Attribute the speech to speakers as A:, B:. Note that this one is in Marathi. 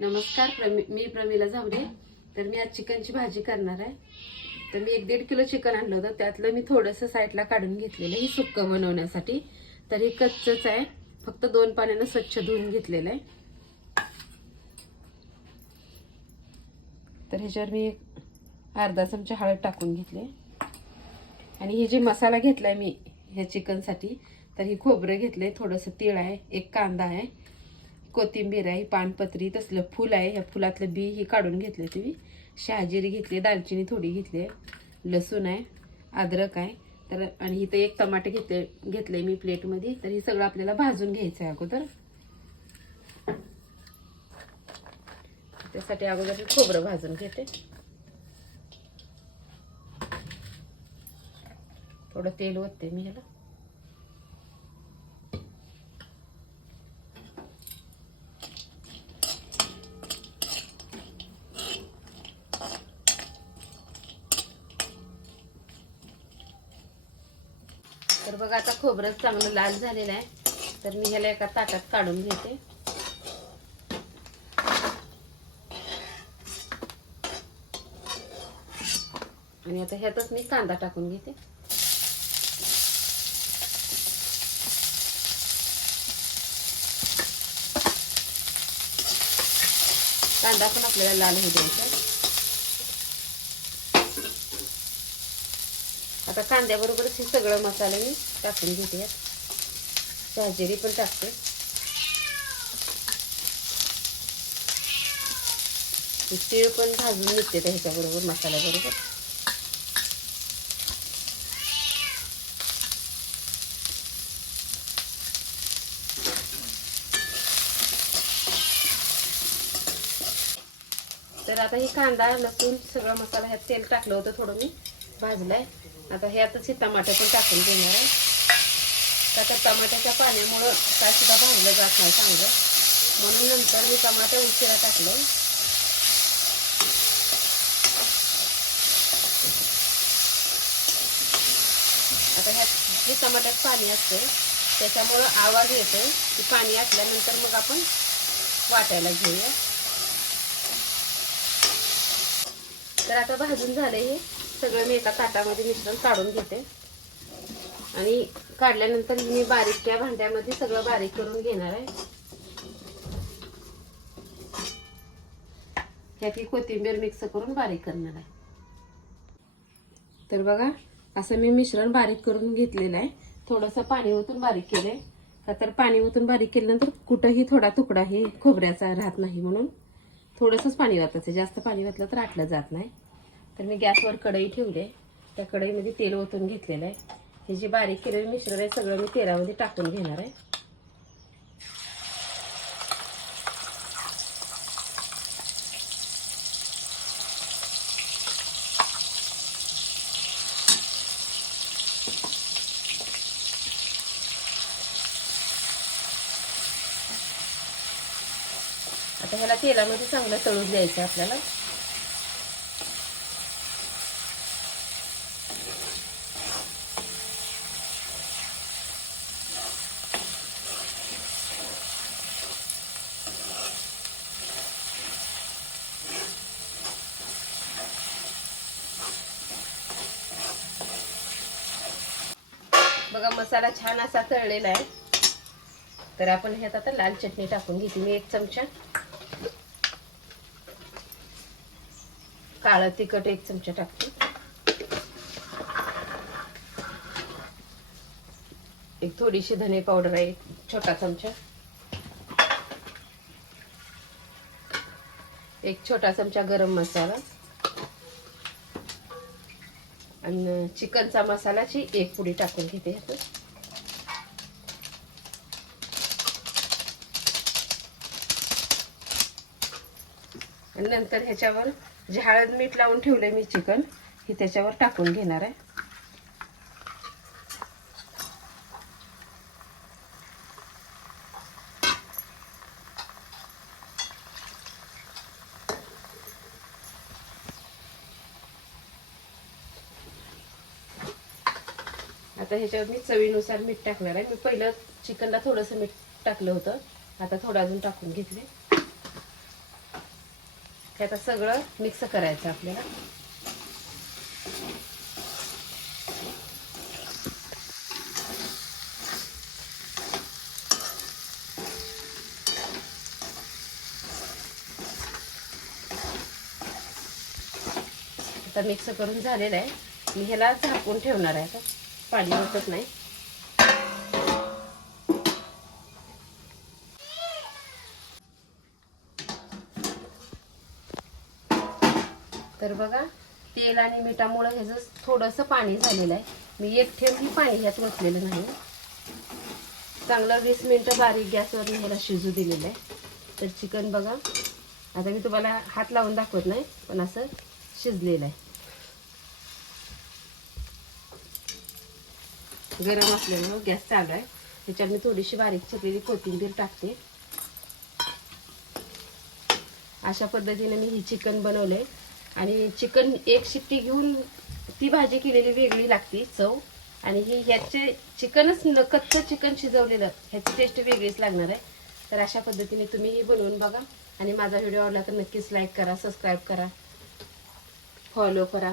A: नमस्कार प्रमी मी प्रमिला जावरे तर मी आज चिकनची भाजी करणार आहे. तर मी एक दीड किलो चिकन आणलं होतं. त्यातलं मी थोडंसं साईडला काढून घेतलेलं आहे सुक्कं बनवण्यासाठी. तर हे कच्चंच आहे. फक्त दोन पाण्यानं स्वच्छ धुवून घेतलेलं आहे. तर ह्याच्यावर मी एक अर्धा चमचा हळद टाकून घेतले आणि हे जे मसाला घेतलाय मी ह्या चिकनसाठी तर हे खोबरं घेतलं आहे थोडंसं तीळ आहे एक कांदा आहे. कोथिंबीर आहे पानपत्री तसलं फुल आहे. ह्या फुलातलं बी ही काढून घेतले तुम्ही. शहाजिरी घेतली दालचिनी थोडी घेतली आहे लसूण आहे अद्रक आहे. तर आणि इथं एक टमाटे घेतले घेतले मी प्लेटमध्ये. तर हे सगळं आपल्याला भाजून घ्यायचं आहे अगोदर. त्यासाठी अगोदर मी खोबरं भाजून घेते. थोडं तेल ओतते मी ह्याला. बघा आता खोबरं चांगलं लाल झालेलं आहे. तर मी ह्याला एका ताटात काढून घेते. आणि आता ह्यातच मी कांदा टाकून घेते. कांदा पण आपल्याला लाल होऊ द्यायचा आता कांद्याबरोबरच हे सगळं मसाले मी टाकून घेते. यात शहाजिरी पण टाकते. तीळ पण भाजून निघते ह्याच्याबरोबर मसाल्याबरोबर. तर आता ही कांदा लसूण सगळा मसाला ह्यात तेल टाकलं होतं थोडं मी. भाजलाय. आता ह्यातच हे टमाटर पण टाकून घेणार आहे. तर टमाट्याच्या पाण्यामुळं काय सुद्धा भाजलं जात नाही चांगलं. म्हणून नंतर मी टमाटे उशिरा टाकलं. आता ह्या जे टमाट्यात पाणी असते त्याच्यामुळं आवाज येते की पाणी असल्यानंतर मग आपण वाटायला घेऊया. तर आता भाजून झाले हे. सगळं मी एका ताटामध्ये मिश्रण काढून घेते. आणि काढल्यानंतर मी बारीक त्या भांड्यामध्ये सगळं बारीक करून घेणार आहे. ह्याची कोथिंबीर मिक्स करून बारीक करणार आहे. तर बघा असं मी मिश्रण बारीक करून घेतलेलं आहे. थोडंसं पाणी ओतून बारीक केलंय. का तर पाणी ओतून बारीक केल्यानंतर कुठंही थोडा तुकडा हे खोबऱ्याचा राहत नाही म्हणून. थोडंसंच पाणी वाचायचं जास्त पाणी वाचलं तर आटलं जात नाही. तर मी गॅसवर कढई ठेवली. आहे त्या कढईमध्ये तेल ओतून घेतलेलं आहे. हे जे बारीक केलेलं मिश्रण आहे सगळं मी तेलामध्ये टाकून घेणार आहे. आता ह्याला तेलामध्ये चांगलं तळून द्यायचं आपल्याला. बघा मसाला छान असा तळलेला आहे. तर आपण ह्यात आता लाल चटणी टाकून घेते. मी एक चमचा काळं तिखट एक चमचा टाकते. एक थोडीशी धने पावडर आहे छोटा चमचा. एक छोटा चमचा गरम मसाला. आणि चिकनचा मसालाची एक पुडी टाकून घेते ह्यातच आणि नंतर ह्याच्यावर जे हळद मीठ लावून ठेवले मी चिकन हे त्याच्यावर टाकून घेणार आहे. आता ह्याच्यावर मी चवीनुसार मीठ टाकणार आहे. मी पहिलं चिकनला थोडंसं मीठ टाकलं होतं. आता थोडं अजून टाकून घेतले. हे आता सगळं मिक्स करायचं आपल्याला. आता मिक्स करून झालेलं आहे. मी ह्याला झाकून ठेवणार आहे आता. पाणी ओतत नाही. तर बघा तेल आणि मिठामुळं ह्याचं थोडंसं पाणी झालेलं आहे. मी एक थेंबही पाणी ह्यात ओतलेलं नाही. चांगलं वीस मिनटं बारीक गॅसवर मला ह्याला शिजू दिलेलं आहे. तर चिकन बघा. आता मी तुम्हाला हात लावून दाखवत नाही पण असं शिजलेलं आहे. गरम असल्यामुळं गॅस चालू आहे. त्याच्यात मी थोडीशी बारीक चिरलेली कोथिंबीर टाकते. अशा पद्धतीने मी ही चिकन बनवलं आहे आणि चिकन एक शिट्टी घेऊन ती भाजी केलेली वेगळी लागते चव. आणि ही ह्याचे चिकनच न कच्चं चिकन शिजवलेलं ह्याची टेस्ट वेगळीच लागणार आहे. तर अशा पद्धतीने तुम्ही ही बनवून बघा. आणि माझा व्हिडिओ आवडला तर नक्कीच लाईक करा सबस्क्राईब करा. फॉलो करा.